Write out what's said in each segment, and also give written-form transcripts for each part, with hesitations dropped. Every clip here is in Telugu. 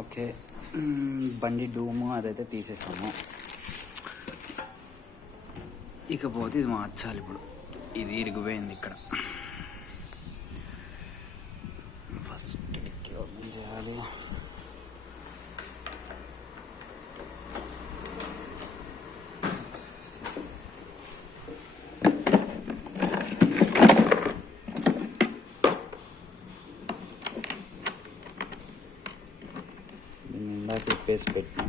ఓకే, బండి డూము అదైతే తీసేసాము. ఇకపోతే ఇది మార్చాలి. ఇప్పుడు ఇది ఇరిగిపోయింది ఇక్కడ. ఫస్ట్ డిక్కీ ఓపెన్ చేయాలి. నిండా తిప్పేసి పెట్టినా.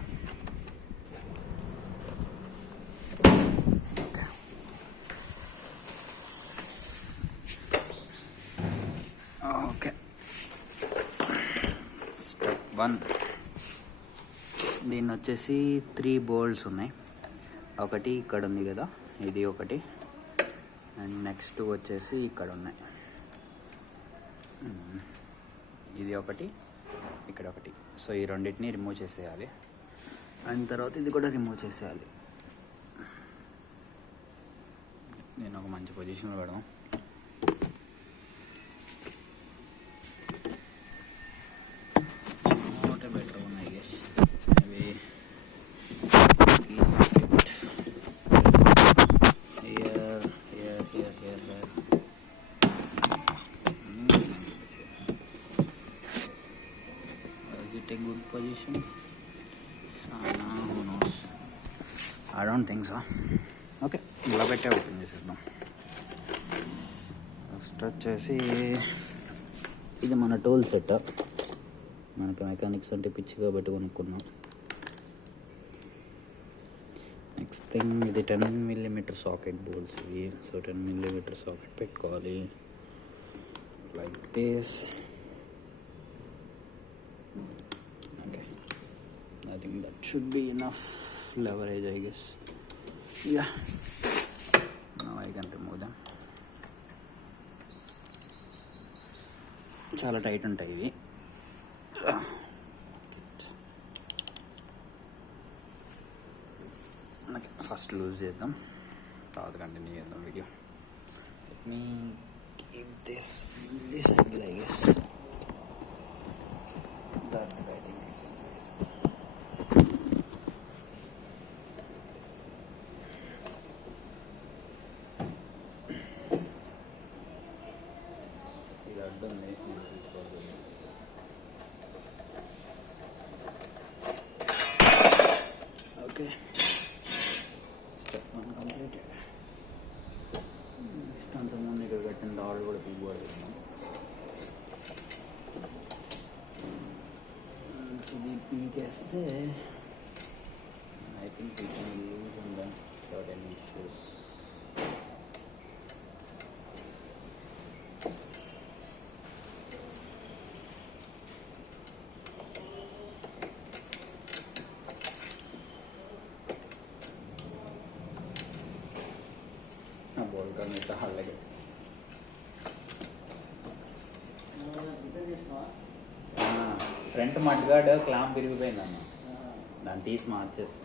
Okay, step 1. దీన్ని వచ్చేసి 3 బోల్ట్స్ ఉన్నాయి. ఒకటి ఇక్కడ ఉంది కదా, ఇది ఒకటి, అండ్ నెక్స్ట్ వచ్చేసి ఇక్కడ ఉన్నాయి. ఇది ఒకటి, ఇక్కడ ఒకటి. సో ఈ రెండింటిని రిమూవ్ చేసేయాలి. అండ్ తర్వాత ఇది కూడా రిమూవ్ చేసేయాలి. నేను ఒక మంచి పొజిషన్లో పెడదాం. బెటర్ ఉన్నాయి గెస్. అవి a good position? Who knows? I don't think so. Okay, ఇలా పెట్టే ఓపెన్ చేసేద్దాం. ఫస్ట్ వచ్చేసి ఇది మన టూల్ సెటప్. మనకి మెకానిక్స్ అంటే పిచ్చిగా పెట్టి కొనుక్కున్నాం. నెక్స్ట్ థింగ్, ఇది 10mm సాకెట్ బోల్స్ ఇవి. సో 10mm సాకెట్ పెట్టుకోవాలి like this. I think that should be enough leverage, I guess. Yeah, now I can remove them. చాలా టైట్ ఉంటాయి ఇవి. ఫస్ట్ లూజ్ చేద్దాం, తర్వాత కంటిన్యూ చేద్దాం video. Let me keep this angle, I guess. That I think. Okay, step 1 completed. Next అంతకుముందు ఇక్కడ కట్టిన రాడ్ కూడా పీగిపోతున్నాం. ఇది పీకేస్తే I think we can use on them without any issues. బోల్ కానీ అలాగే ఫ్రంట్ మడ్గాడ్ క్లాంప్ విరిగిపోయిందన్న, దాన్ని తీసి మార్చేసి.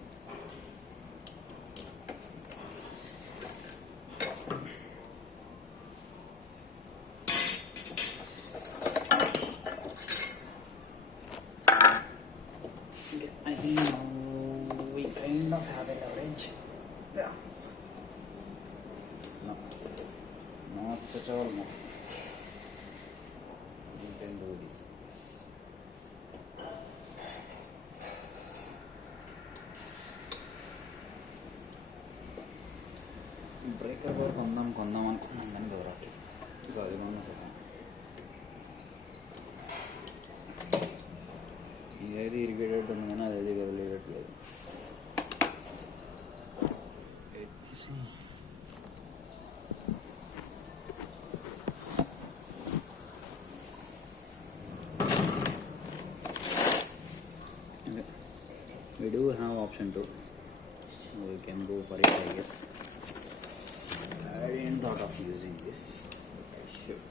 I think we kind of have a leverage. Yeah. Not at all more. You can do this. Breaker కూడా కొందాం అనుకున్నాం కానీ దూరాకి. సో అది కొన్నా చూద్దాం. ఏది ఇరిగేటట్టు ఉంది కానీ అదేది కదిలేటట్లేదు. We do have option 2. We can go for it, I guess. I didn't thought of using this, but I should.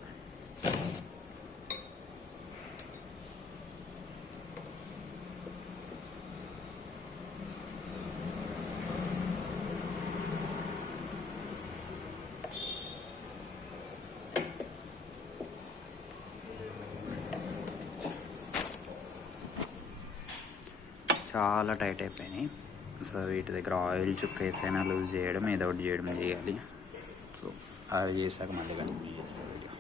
చాలా టైట్ అయిపోయినాయి. సో వీటి దగ్గర ఆయిల్ చుక్క వేసైనా లూజ్ చేయడం, ఏదో ఒకటి చేయడం చేయాలి. సో అవి చేశాక మళ్ళీ కంటిన్యూ చేస్తాను వీడియో.